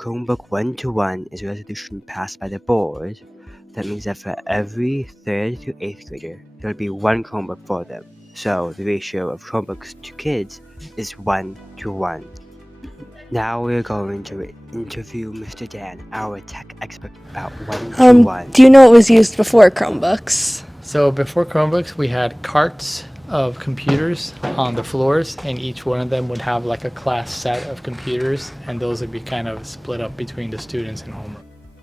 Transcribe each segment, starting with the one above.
Chromebook 1-to-1 is a resolution passed by the board. That means that for every 3rd to 8th grader, there will be one Chromebook for them. So the ratio of Chromebooks to kids is 1-to-1. Now we're going to interview Mr. Dan, our tech expert, about 1-to-1. Do you know what was used before Chromebooks? So before Chromebooks, we had carts of computers on the floors, and each one of them would have like a class set of computers, and those would be kind of split up between the students and homeroom.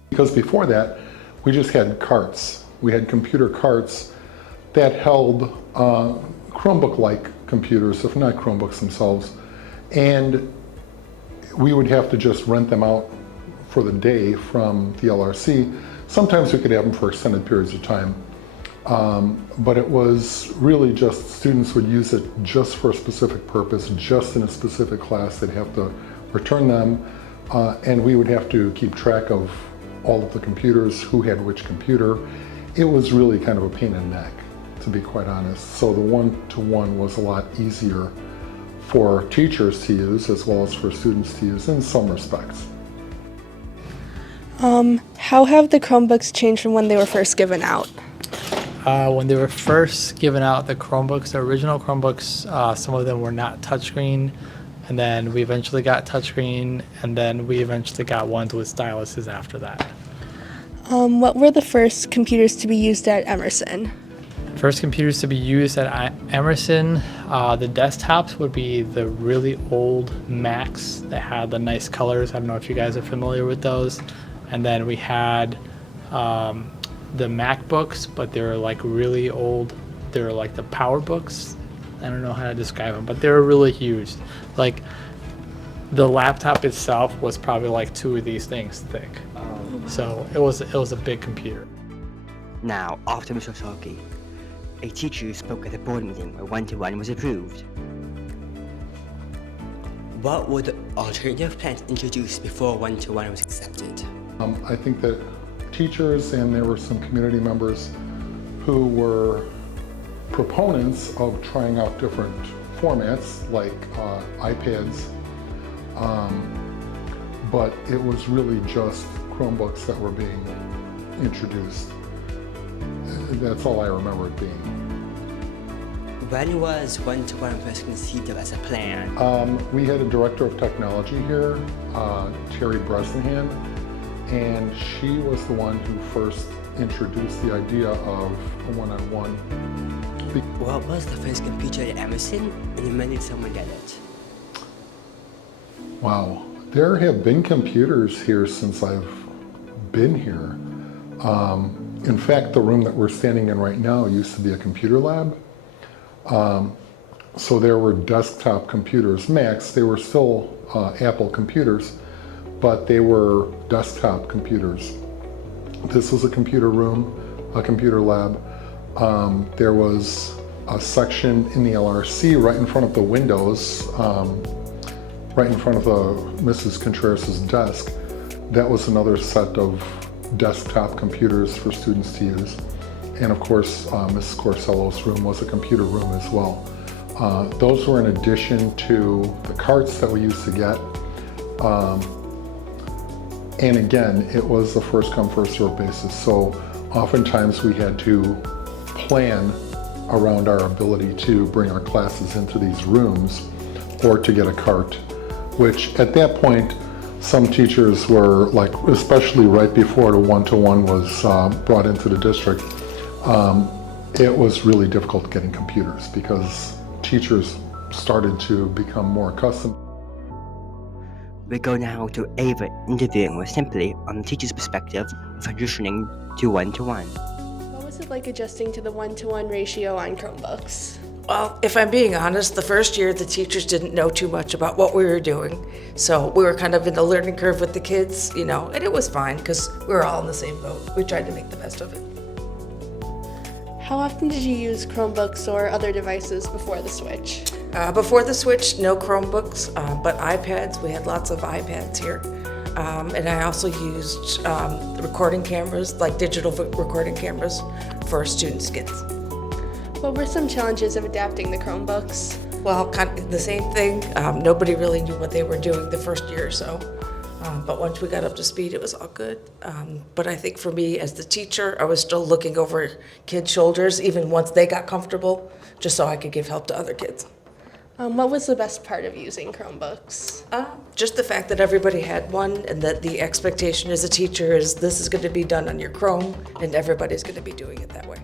Because before that, we just had carts. We had computer carts that held Chromebook-like computers, if not Chromebooks themselves, and we would have to just rent them out for the day from the LRC. Sometimes we could have them for extended periods of time. But it was really just students would use it just for a specific purpose, just in a specific class. They'd have to return them, and we would have to keep track of all of the computers, who had which computer. It was really kind of a pain in the neck, to be quite honest. So the 1-to-1 was a lot easier for teachers to use as well as for students to use in some respects. How have the Chromebooks changed from when they were first given out? When they were first given out, the Chromebooks, the original Chromebooks, some of them were not touchscreen, and then we eventually got touchscreen, and then we eventually got ones with styluses after that. What were the first computers to be used at Emerson? First computers to be used at Emerson, the desktops would be the really old Macs that had the nice colors. I don't know if you guys are familiar with those. And then we had the MacBooks, but they were like really old. They were like the PowerBooks. I don't know how to describe them, but they were really huge. Like the laptop itself was probably like 2 of these things thick. So it was a big computer. Now, after Mr. Solke, a teacher spoke at a board meeting where 1-to-1 was approved. What were the alternative plans introduced before 1-to-1 was accepted? I think that teachers and there were some community members who were proponents of trying out different formats like iPads, but it was really just Chromebooks that were being introduced. That's all I remember it being. When was 1-to-1 first conceived of as a plan? We had a director of technology here, Terry Bresnahan, and she was the one who first introduced the idea of a one-on-one. What was the first computer at Emerson, and when did someone get it? Wow, there have been computers here since I've been here. In fact, the room that we're standing in right now used to be a computer lab. So there were desktop computers, Macs. They were still Apple computers, but they were desktop computers. This was a computer room, a computer lab. There was a section in the LRC right in front of the windows, right in front of Mrs. Contreras' desk. That was another set of desktop computers for students to use. And of course, Mrs. Corsello's room was a computer room as well. Those were in addition to the carts that we used to get. And again, it was a first come, first served basis. So oftentimes we had to plan around our ability to bring our classes into these rooms or to get a cart, which at that point, some teachers were like, especially right before the 1-to-1 was brought into the district, it was really difficult getting computers because teachers started to become more accustomed. We go now to Ava interviewing with Simply on the teacher's perspective of transitioning to 1-to-1. What was it like adjusting to the 1-to-1 ratio on Chromebooks? Well, if I'm being honest, the first year the teachers didn't know too much about what we were doing. So we were kind of in the learning curve with the kids, and it was fine because we were all in the same boat. We tried to make the best of it. How often did you use Chromebooks or other devices before the switch? Before the switch, no Chromebooks, but iPads. We had lots of iPads here. And I also used recording cameras, like digital recording cameras for students' kids. What were some challenges of adapting the Chromebooks? Well, kind of the same thing. Nobody really knew what they were doing the first year or so. But once we got up to speed, it was all good. But I think for me, as the teacher, I was still looking over kids' shoulders, even once they got comfortable, just so I could give help to other kids. What was the best part of using Chromebooks? Just the fact that everybody had one and that the expectation as a teacher is this is going to be done on your Chrome and everybody's going to be doing it that way.